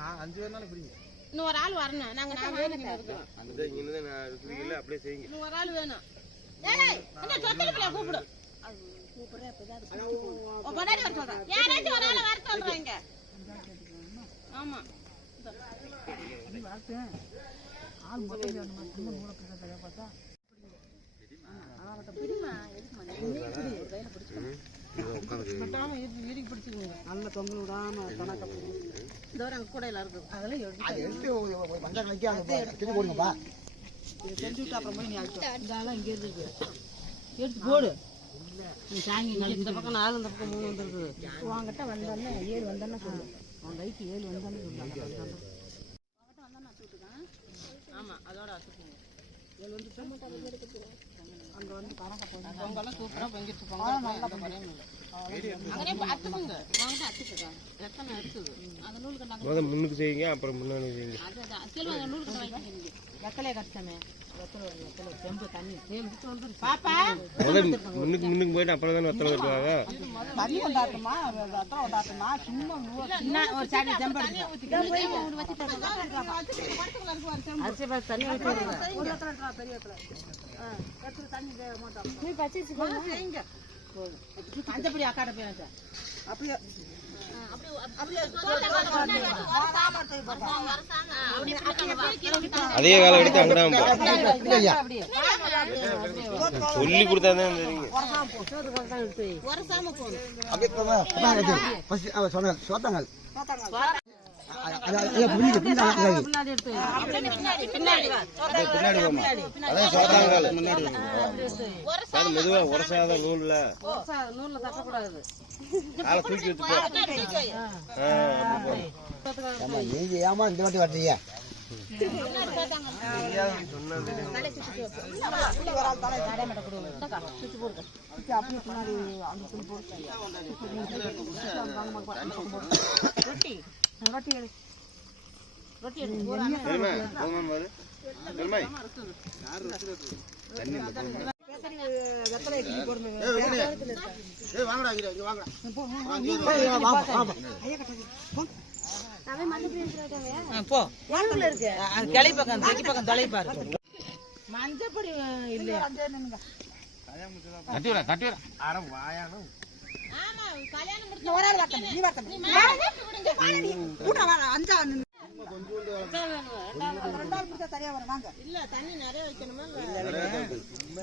நான் 5 பேர்னால பிடிங்க. இன்னும் ஒரு ஆள் வரணும். நாங்க நான் வேணும் இருக்கோம். அந்த இங்க நான் இருக்குறீங்கல அப்படியே செய்யுங்க. இன்னும் ஒரு ஆள் வேணும். ஏய் இந்த சொத்தரிக்கல கூப்பிடு. கூப்பிடுறே அப்பதான் அது. ஓ படாடி வர சொல்றேன். யாராச்சும் ஒரு ஆளை வர சொல்றாங்க. ஆமா. நீ வரட்டேன். ஆள் மொத்தம் அந்த சும்மா மூளை பிரச்சனை பார்த்தா. பிடிமா எதுக்கு மணி? ஒரு கையில பிடிச்சுக்கோ. மட்டாம இறுக்கி பிடிச்சுக்கோங்க. நல்ல தொங்கல் விடாம கணக்க தூரம் அங்க கூட எல்லாம் இருக்கு. அதெல்லாம் எடுத்து மஞ்சள் வைக்காங்க திட்டு போடுங்கப்பா. இது செஞ்சு விட்டு அப்புறம் போய் நீ அடிச்சு. இதாலாம் இங்க இருக்கு. எடுத்து போடு. இல்ல நீ சாங்கி இந்த பக்கம் 4 இந்த பக்கம் 3 வந்திருக்கு. வாங்கிட்ட வந்தோன்னே 7 வந்தோன்னே சொல்லு. உன் லைட் 7 வந்தோன்னே சொல்லுங்க. வாங்கிட்ட வந்தா நான் சுட்டுதான். ஆமா அதோட அசுக்குங்க. 7 வந்து டொமேட்டோ எடுத்துட்டு அங்க வந்து கணக்க போய் பொங்கலாம் சூப்பரா பொங்கிட்டு போங்க. நல்லா பரையும் இல்ல. அங்கனே அத்துக்குங்க. வாங்கிட்ட அத்துக்குங்க. எத்தனை இருக்குது? அந்த நூல் கண்டாங்க. முத முன்னுக்கு செய்யுங்க அப்புறம் முன்னாடி செய்யுங்க. அதுதான். செல்வா நூல் கட்ட வைக்கிறீங்க. வெத்தலைய கஷ்டமே. வெத்தலை செம்பு தண்ணி சேமிச்சு வந்து பாப்பா முத முன்னுக்கு போய்ட்டு அப்புறம் தான் வெத்தலை கட்டுவாங்க. தண்ணி கொண்டாட்டமா வெத்தலை கொண்டாட்டமா சும்மா ஒரு சாடி செம்பு தண்ணி ஊத்தி போய் ஒரு வச்சி தரலாம். அரிசி பஸ் தண்ணி ஊத்தி ஒரு வெத்தலை பெரிய வெத்தலை. வெத்தலை தண்ணி மாட்டோம். நீ பச்சரிசி போங்க செய்யுங்க. அஞ்சப்படி அக்காட போயிடுங்க. அப்படியே அதே காலம் எடுத்து அங்கதான் சொல்லி கொடுத்தாதான் சோத்தாங்கள் மெதுவா உரசாத நூல்ல தட்டக்கூடாது. தூக்கி வச்சு நீங்க ஏமா இந்த வாட்டி வரீங்க?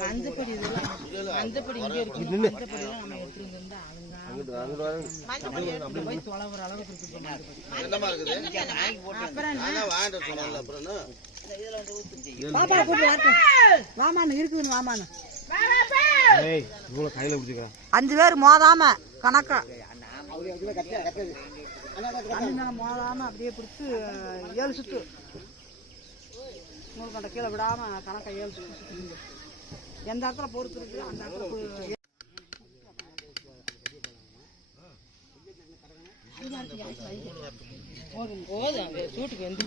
மஞ்சப்படி இல்லையா? மஞ்சப்படி மஞ்சப்படி இங்க இருக்கு. அஞ்சு பேர் மோதாம கணக்கா மோதாம அப்படியே பிடிச்சு 7 சுத்து நூறு கண்ட கீழே விடாம கணக்கா 7 சுத்து சுத்துங்க. எந்த இடத்துல பொறுத்து இருக்கு அந்த இடத்துல சூட்டுக்கு வந்து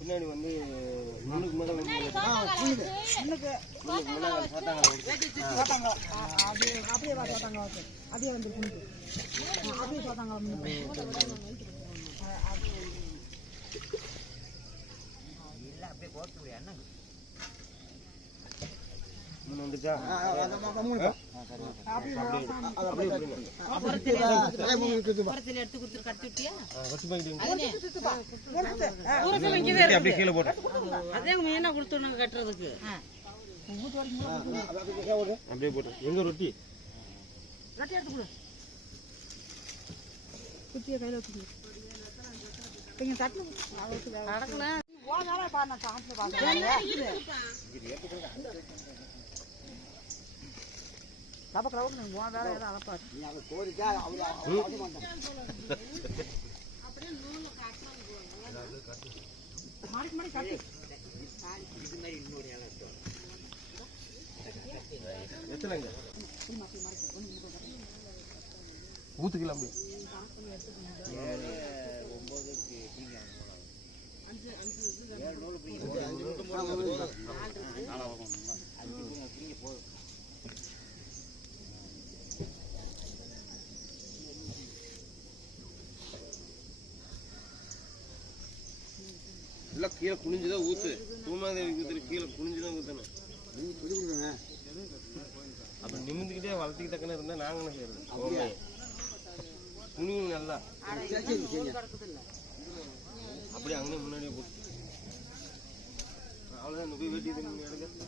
பின்னாடி வந்து முன்னுக்கு மேல அப்படியே அப்படியே வந்து அப்படியே பார்த்தாங்க. எடுத்து கொடுத்து கட்டி விட்டியா? அதே என்ன கொடுத்துருங்க கட்டுறதுக்கு. அப்படியே போட்டு எங்க ரொட்டி ரொட்டி எடுத்து கொடு. குட்டியை கையில வச்சுக்கணும். நடக்கல ஊத்துக்கலாம் இல்லை கீழே குனிஞ்சுதான் ஊற்று. பூமாதேவி ஊற்றுற கீழே குனிஞ்சுதான் ஊற்றணும். நீங்கள் சொல்லி கொடுங்க. அப்போ நிமிந்துக்கிட்டே வளர்த்திக்கிட்டக்கன்னு இருந்தால் நாங்கள் என்ன செய்யறது? குனியும் நல்லா அப்படியே அங்கே முன்னாடியே போட்டு அவ்வளோதான். இந்த போய் வெட்டி எடுக்க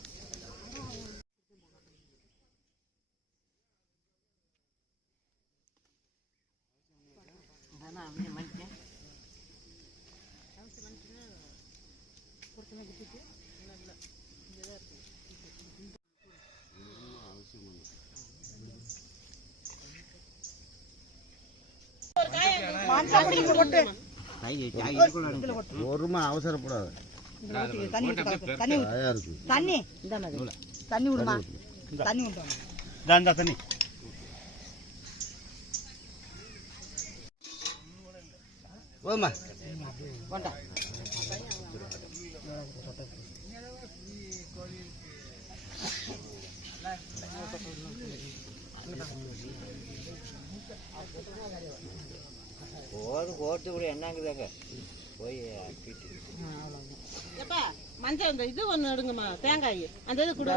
ஒருமா அவசரப்படாது. தண்ணி விடுமா, தண்ணி விடுவாங்க. தண்ணி போதுமா கொண்டா. கோட்டு கூட என்னங்குதாங்க போய் மஞ்சள் இந்த இது ஒண்ணு எடுங்கம்மா, தேங்காய் அந்த இது கூட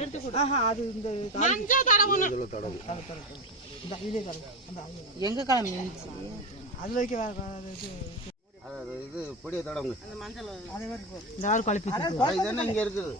எடுத்து கொடு. அது இந்த மஞ்சள் தடவை எங்க கிளம்பி அது வைக்க இது பொடியை தடவுங்க. அந்த மஞ்சள் இந்த ஆள் கலப்பி இதெல்லாம் இங்க இருக்குது.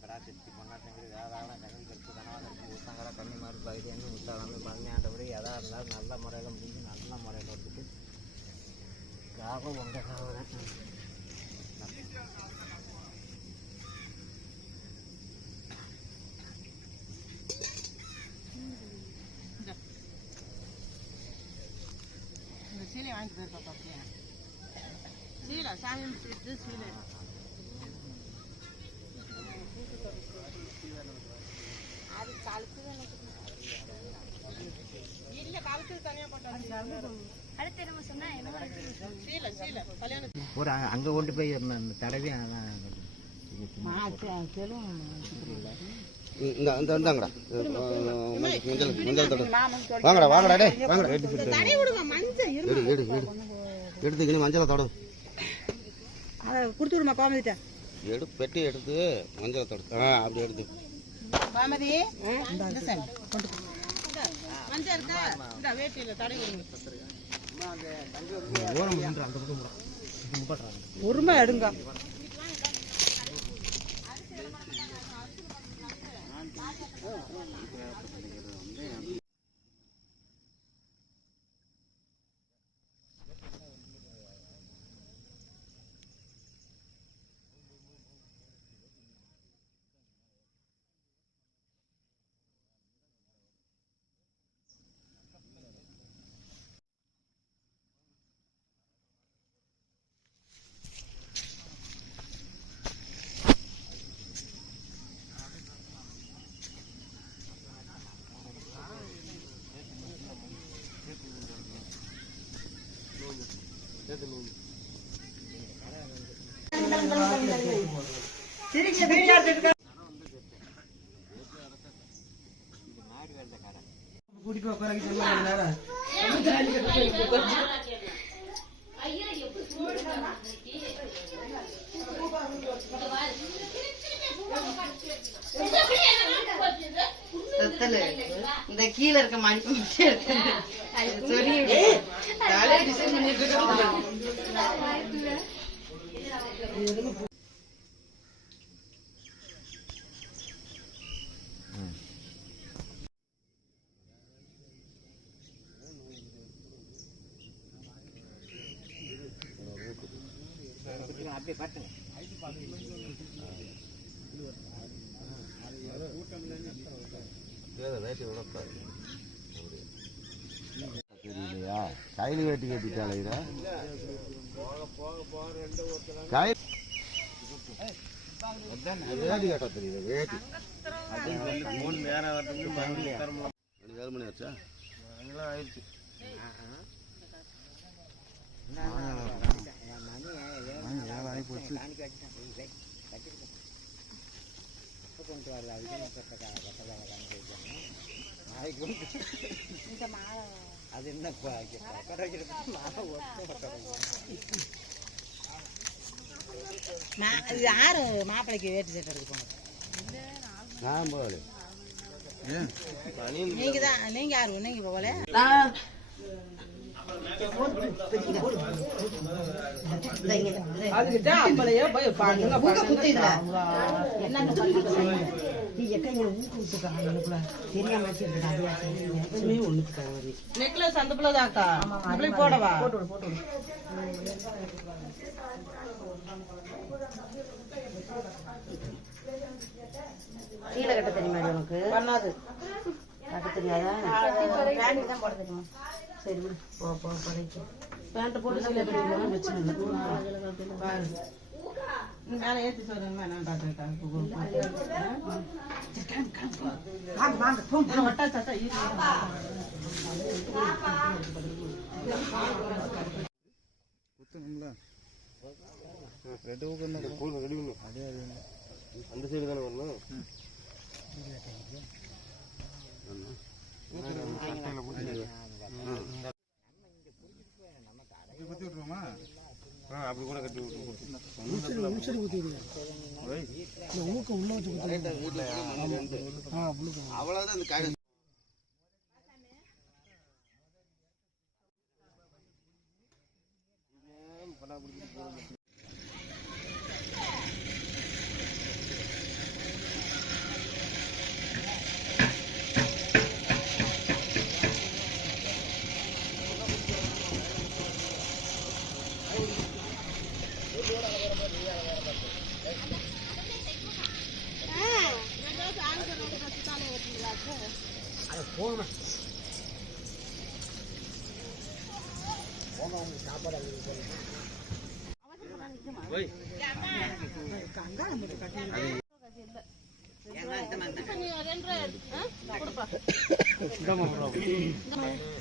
ಪರಾಶಕ್ತಿ பொன்னாட்டங்கள் ஏதாவது கல்வி கற்று கனவாதற்கு உத்தங்கர கன்னிமார் பகுதின்னு உத்தாளந்து பதினாட்டபடி எதாக இருந்தாலும் நல்ல முறையில் முடிஞ்சு நல்ல முறையில் எடுத்துட்டு லாபம் உங்கள் சகோதரன் சீலை வாங்கிட்டு போயிருக்கா பாப்பியா? சீலை சாமி சீலை அது காலத்து இல்ல காலத்து தனியா போட்டாங்க. அடுத்து என்ன சொன்னா சீலை சீலை கல்யாணம் ஒரு அங்கே கொண்டு போய் தடவி இந்தாங்கடா வாங்கடா வாங்கடா டே வாங்கடா எடுத்துக்கின்னு மஞ்சளை தடவு கொடுத்து விடுமா கோமதிட்ட பெட்டி எடுத்து மஞ்சளை தடவு. அப்படி எடுத்து கோமதி மஞ்சள் இருக்கா இந்த வேட்டியில தடவி உரிமை எடுங்க. இந்த கீழே இருக்க மணி அப்படியே பாட்டுங்க. தெரியலையா கையில் வேட்டி கட்டிட்டாலே வேட்டி கேட்டா தெரியுது வேட்டி மூணு நேரம் வரதுக்கு மறுபடியும் 7 மணி ஆச்சா அதெல்லாம் ஆயிடுச்சு. அது என்ன யாரு மாப்பிள்ளைக்கு வேட்டி சட்டை எடுக்க நான் போகல நீங்க தான். நீங்க யாரு? நீங்க போகல. அதுக்கிட்ட அப்பளையே போய் பாருங்க நெக்லஸ் அந்த பிள்ளை தாக்கா போடவா? கீழே கட்ட தெரியுமா உனக்கு? பண்ணாது கட்ட தெரியாதா? பேண்ட் தான் போட தெரியுமா? சரி விடு போ போ படைக்கு பேண்ட் போட்டு கீழே கட்டிக்கலாம் வச்சு பாரு மேலே ஏற்றி சொல்றேன் வேணாம் வாங்க வாங்க வட்டா சட்டா ரெண்டு பக்கம் ரெடி பண்ணும். அந்த சைடு தானே வரணும். அப்படி கூட கட்டி அவ்வளவுதான் இந்த காய்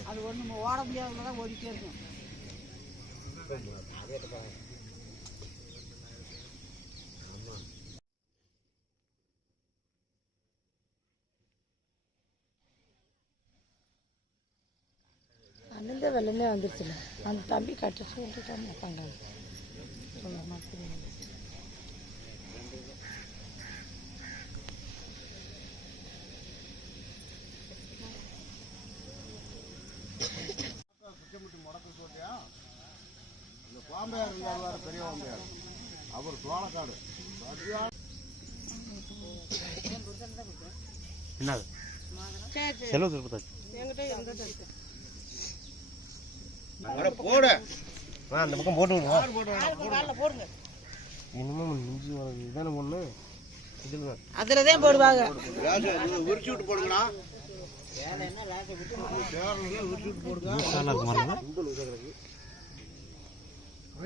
அது ஒண்ணு ஓட முடியாதுதான் ஓடிட்டே இருக்கும். அண்ணன் வெள்ளமே வந்துருச்சுல அந்த தம்பி கட்டிட்டு விட்டுட்டாங்க பங்காளி பாம்பையார் இருந்தார் பெரிய பாம்பையார் அவர் சோழக்காடு செலவு போட அந்த பக்கம் போட்டு போடுங்க. இன்னமும் மிஞ்சி இதுதானே ஒண்ணு அதுலதான் போடுவாங்க. உரிச்சு விட்டு போடுங்களா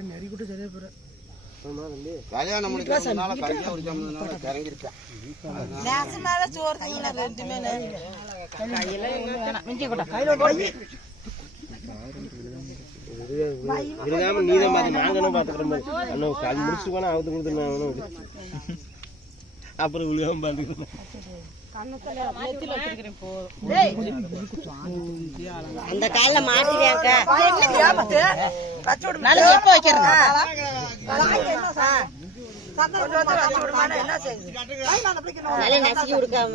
நெறிக்கிட்டு சரியா போற கல்யாணம் முடிக்கிறதுனால கையா உரிக்காம இறங்கிருக்கா நேசனால சோறு தீங்க ரெண்டுமே இருக்காம நீதான் பார்த்து நாங்களும் பாத்துக்கிறோம். அண்ணன் கால் முடிச்சு போனா அவுத்து கொடுத்துருந்தாங்க. அப்புறம் விழுகாம பாத்துக்கிறோம். அந்த காலில் மாட்டியாங்க எப்ப வைக்கிறேன் நசுக்கி கொடுக்காம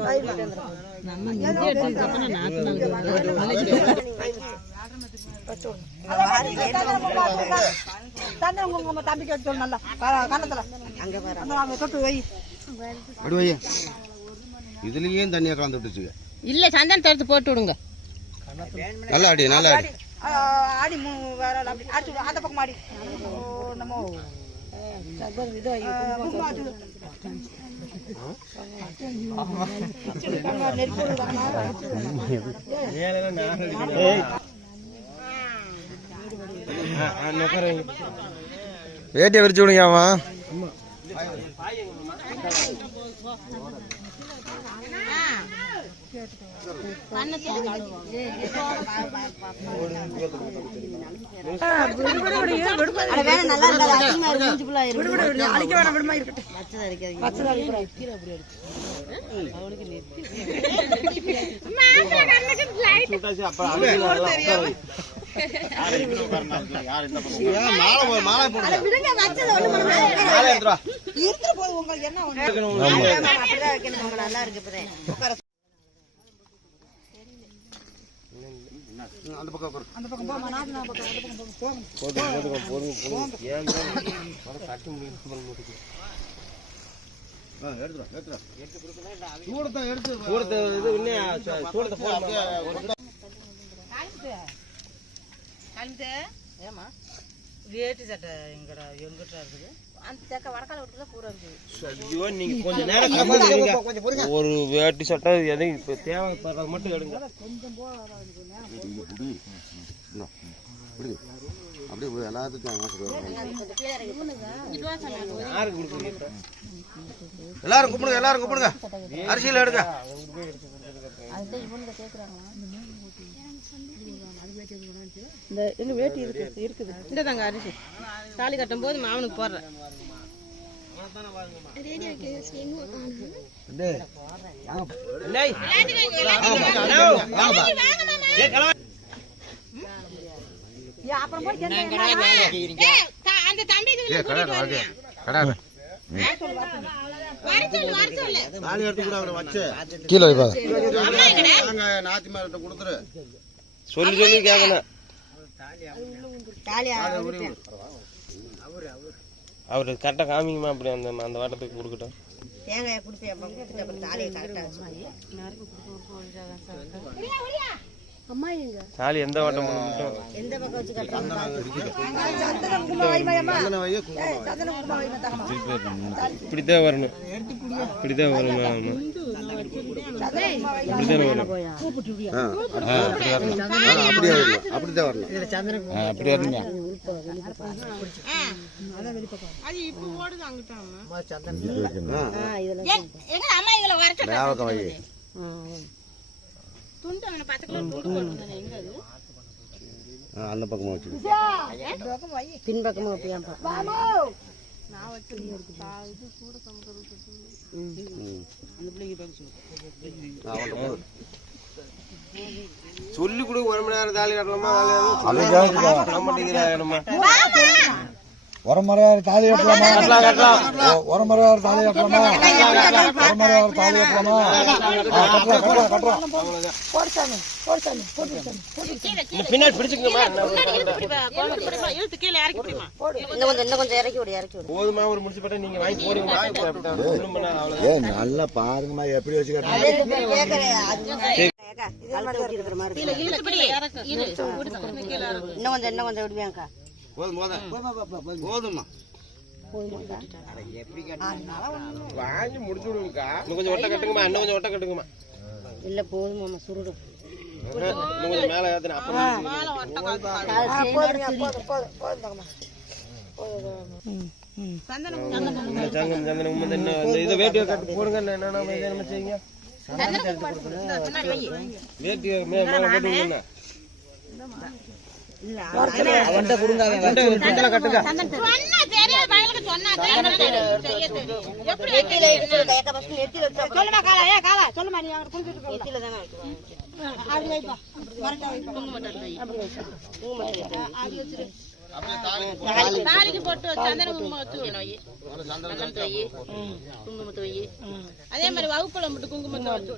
தம்பிக்கு எடுத்து நல்லா கண்ணத்துல தொட்டு வை அடுவையா இதுலயே தண்ணியா கலந்து விட்டுச்சுங்க. இல்ல சந்தனம் தடுத்து போட்டு விடுங்க. நல்லா அடி நல்லா அடி ஆடி வேற அப்படி அடிச்சு அந்த பக்கம் ஆடி நம்ம வேட்டியை விரிச்சு விடுங்கம்மா. அந்த பக்கம் போமா நாக்கு நான் பக்கம் அந்த பக்கம் போங்க கட்டி முடியும். எடுத்துடா சூடத்தை எடுத்து சூடத்தை இது இன்னும் சூடத்தை போட ஏமா வேட்டி சட்டை எங்கிட்ட இருக்குது அந்த தேக்க வடக்கால விட்டுல பூரா இருக்குது. ஐயோ நீங்க கொஞ்ச நேரம் கம்மி இருங்க. ஒரு வேட்டி சட்டை எதையும் இப்ப தேவைப்படுறது மட்டும் எடுங்க. அப்படியே எல்லாத்துக்கும் யாருக்கு கொடுக்குறீங்க? எல்லாரும் கும்பிடுங்க அரிசியில் எடுங்க. இந்த எங்க வேட்டி இருக்குது இந்த தாங்க அரிசி தாலி கட்டும் போது மாமனுக்கு போடுறேன். கீழே வைப்பா. நாத்திமார்கிட்ட கொடுத்துரு. சொல்லி சொல்லி கேட்கணும். அவரு கரெக்டா காமிக்குமா அப்படி அந்த அந்த வாட்டத்துக்கு கொடுக்கட்டும். தேங்காயை கொடுத்து தாலியை கரெக்டாக தாலி எந்த வாட்டம் மட்டும் எந்த பக்கம் வச்சு இப்படித்தான் வரணும். இப்படித்தான் வரும். இப்படித்தானே வரும். அப்படிதான் வரணும். அப்படி வரணுங்க. அந்த பக்கமா வச்சு பின்பக்கமா வைப்பியாப்பா. சொல்லி கொடு. ஒரு மணி நேரம் தாலி கட்டலாமா? மாட்டேங்கிறாமா? ஒரு மரம் தாலி கட்டலாமா? ஒரு மரம் தாலி கட்டலாமா? ஒரு மரம் தாலி கட்டலாமா? பின்னாடி பிடிச்சுக்கணுமா? இன்னும் கொஞ்சம் இறக்கி விடு. போதுமா? ஒரு முடிச்சு போட்டா நீங்க வாங்கி போடுங்க. நல்லா பாருங்கம்மா எப்படி வச்சு இன்னும் கொஞ்சம் விடுவியாக்கா. போதுமா வாங்கி முடிச்சு விடுங்கக்கா. இன்னும் கொஞ்சம் ஒட்ட கட்டுங்கம்மா. இன்னும் கொஞ்சம் ஒட்ட கட்டுங்கம்மா. இல்ல போதுமாம்மா சுருடும். இன்னும் கொஞ்சம் மேல ஏத்துன அப்புறம் சந்தனம் இதை வேட்டியை கட்டு போடுங்க. என்ன செய்யுங்க? வேட்டியை மேல போட்டுங்க. அவன்கிட்ட கொடுங்க. கட்டுங்க. தாலிக்கு போட்டு சந்தனம் குங்குமத்தை வை. அதே மாதிரி வகுப்புல மட்டும் குங்குமத்தை வச்சு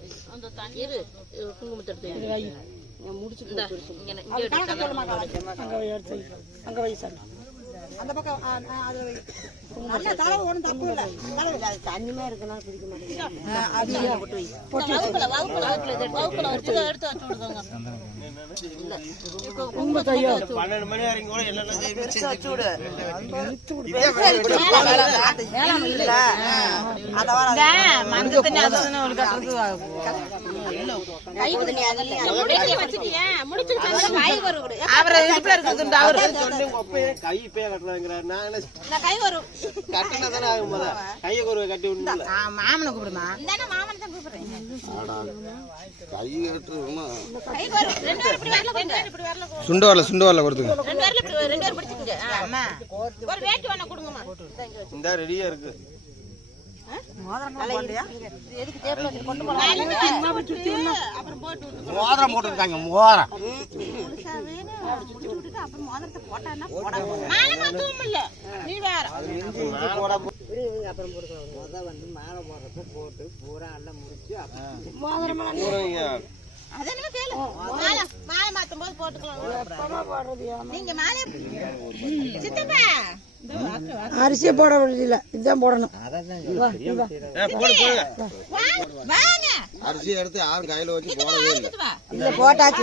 குங்குமத்தை முடிச்சு அந்த பக்கம் தண்ணிமா இருக்குன்னா குடிக்க மாட்டேங்குது. 12 மணி வரைக்கும் கூட என்னென்ன மஞ்சள் தண்ணி அவரை இடுப்புல இருக்குது அவரு கை பேய கட்டுறாங்கிறாரு. நான் என்ன கட்டினா தானே ஆகும் போல கையை ஒரு கட்டி விடல. மாமனை கூப்பிடுமா கை கட்டு சுண்டு வரல கொடுத்துங்க. இந்த ரெடியா இருக்கு. மோதிரம் போட்டுருக்காங்க. மோதிரம் மாலை போடுறப்ப போட்டு பூரா எல்லாம் முடிச்சு அரிசியை போட முடியல, இதுதான் போடணும். அரிசி எடுத்து யாரும் கையில வச்சு போடவே இல்லை. போட்டாச்சு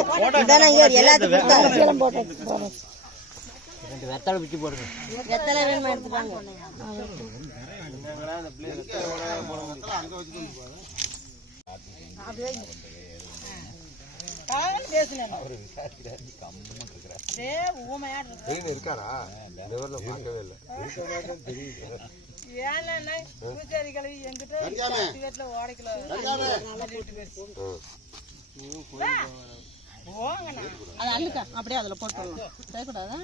எல்லாத்துக்கும் போட்டாச்சு. வெத்தலை பிச்சு போடுங்க. வெத்தலை வேணுமா எடுத்துப்பாங்க. இருக்காரா? பார்க்கவே இல்லை. அப்படியே அதுல போட்டு செய்யக்கூடாதா?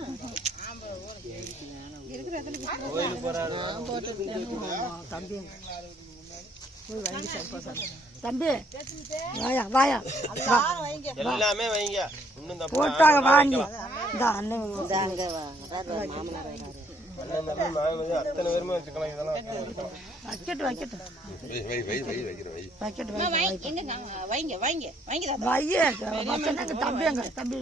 தம்பி வாயா வாயா எல்லாமே வைங்க. போட்டாங்க வாங்கி அத்தனை பேருமே வச்சுக்கலாம். இதெல்லாம் வைக்கட்டும் வைக்கட்டும் தம்பி அங்க தம்பி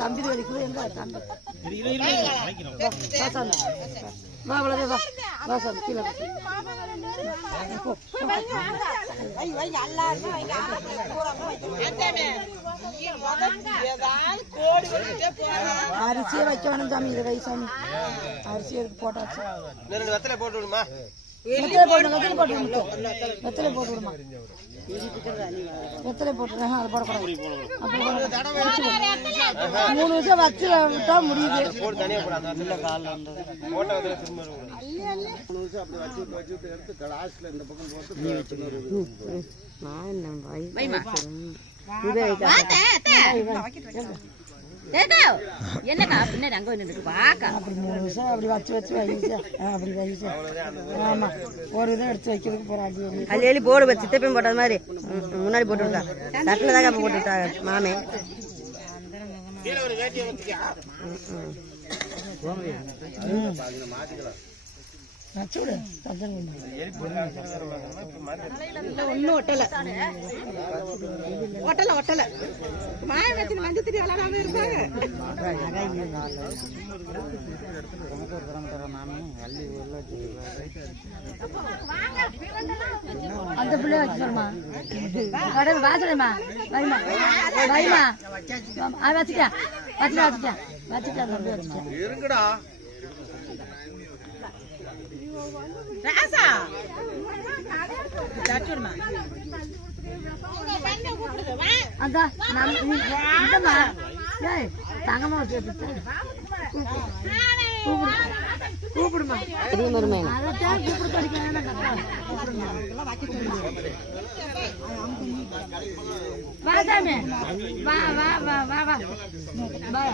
தம்பி வலிக்குது எங்க தம்பி அரிசியை வைக்க வேணும் சாமி. இதை வை சாமி. அரிசி எடுத்து போட்டாச்சு. வெத்தலை போட்டு விடுமா? வெத்தலை போட்டு விடுமா? வெத்தலை போட்டுருக்கேன். அது போடக்கூடாது. 3 நிமிஷம் வச்சு விட்டா முடியுது. போட்டு தனியா போடாது. போட்ட வெத்தலை திரும்ப 3 நிமிஷம் அப்படி வச்சு எடுத்து லாஸ்ட்ல இந்த பக்கம் போட்டு என்னக்கா பின்னாடி அங்க வந்து பாக்கா அப்படி 3 நிமிஷம் அப்படி வச்சு வைச்சா அப்படி வைச்சா. ஆமா ஒரு இதை எடுத்து வைக்கிறதுக்கு போறாடி அள்ளி போடு வச்சு சித்தப்பையும் போட்டது மாதிரி முன்னாடி போட்டு விட்டா தட்டில் தான் போட்டு விட்டாங்க மாமே. ஒன்னும் ஒட்டல மாய வச்சு மஞ்சள் திரி வளராம இருப்பாங்க. அந்த பிள்ளைய வச்சுக்கணுமா? வாசலமா வைமா வைமா வச்சுட்டா இருக்குடா. ராசா அதான் இந்தம்மா ஏய் தங்கம்மா வச்சு கூப்பிடுமா? அதான் கூப்பிடு படிக்க வா சாமி வா வா வா வா வா வா.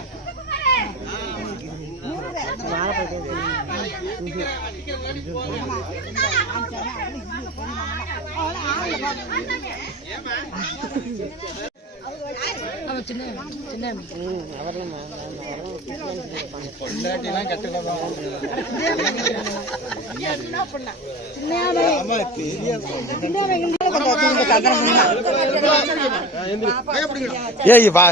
ஏய் வா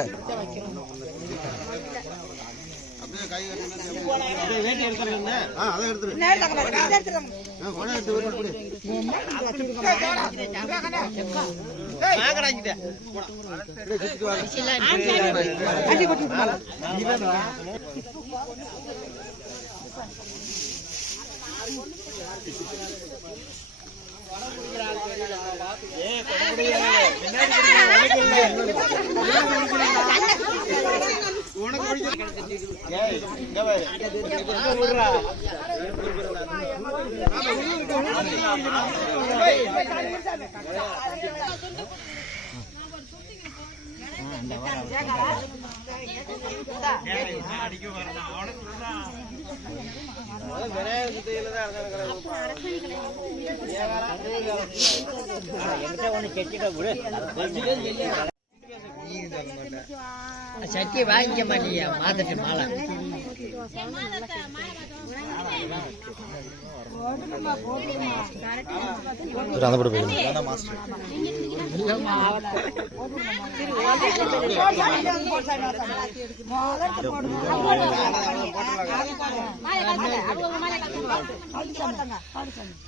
வேட்டி எடுக்கிறேன் அதை எடுத்துரு கொடை எடுத்து கொடு சட்டி வாங்கிக்க மாட்டீங்க மாத்திட்டு மாலை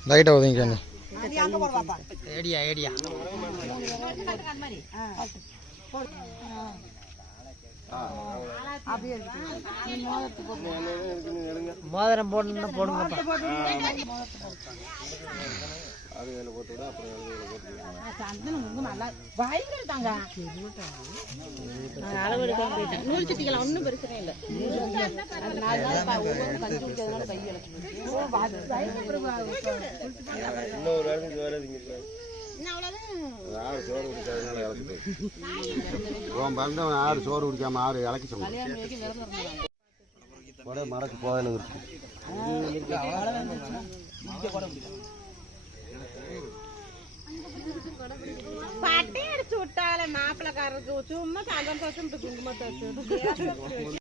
லைட்டாக ஒதுங்கிக்கண்ணே ஏடியா ஏடியா மோதிரம் போடணும்னா போடுங்க அளவு எடுக்காம போயிட்டேன். நூல் சுத்திக்கலாம் ஒன்றும் பிரச்சனை இல்லை. அது 4 நாள் ஒவ்வொரு கஞ்சி குடிக்கிறதுனால கை இழச்சு இன்னொரு இடத்துக்கு வராதிங்க சோறு குடிக்காதனால இறக்குது உன் பந்தவன் 6 சோறு குடிக்காம 6 இறக்கி சொல்லுங்க மடக்கு போயில இருக்கு பட்டை அடிச்சு விட்டால மாப்பிள்ளக்காரருக்கு சும்மா சந்தோஷம் குங்குமத்தை